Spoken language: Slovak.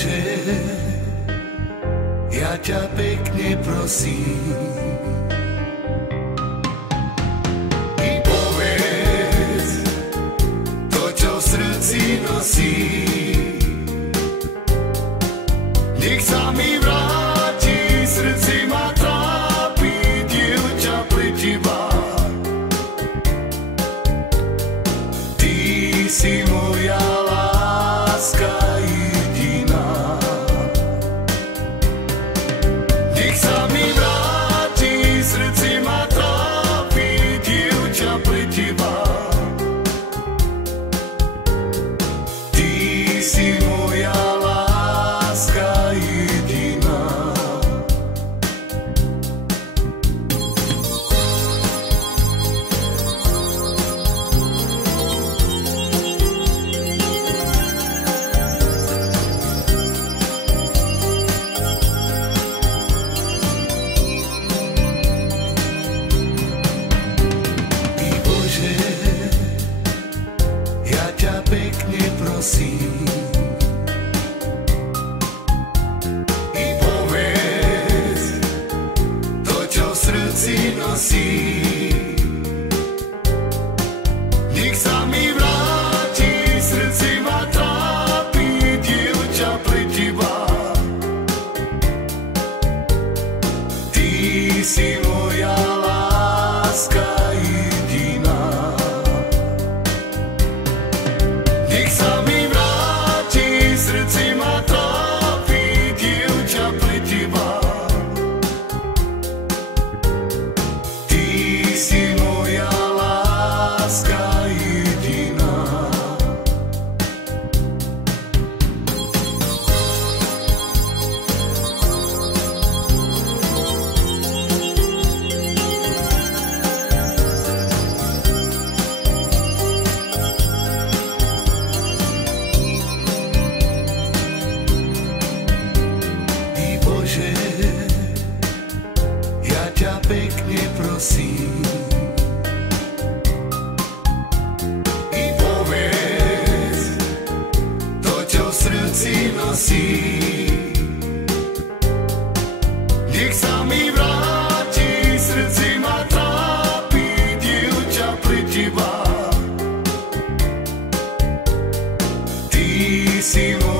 Bože, ja ťa pekne prosím, i povedz to, čo v srdci nosím. Nech sa mi vráti, srdci ma trápi, dievča pre teba. Ty si moja láska jediná. Nech sa mi vráti, srdci ma trápi, dievča pre teba. Ty si moja láska jediná. I Bože, ja ťa pekne prosím, i povedz to, čo v srdci nosím. Nech sa mi vráti, srdci ma trápi, dievča pre teba. Ty si moja láska jediná. Nech sa mi vráti, srdci ma trápi, dievča pre teba. Ty si moja láska jediná. I Bože, ja ťa pekne prosím, i povedz to, čo v srdci nosím. Nech sa mi vráti, srdci ma trápi, dievča pre teba. Ty si moja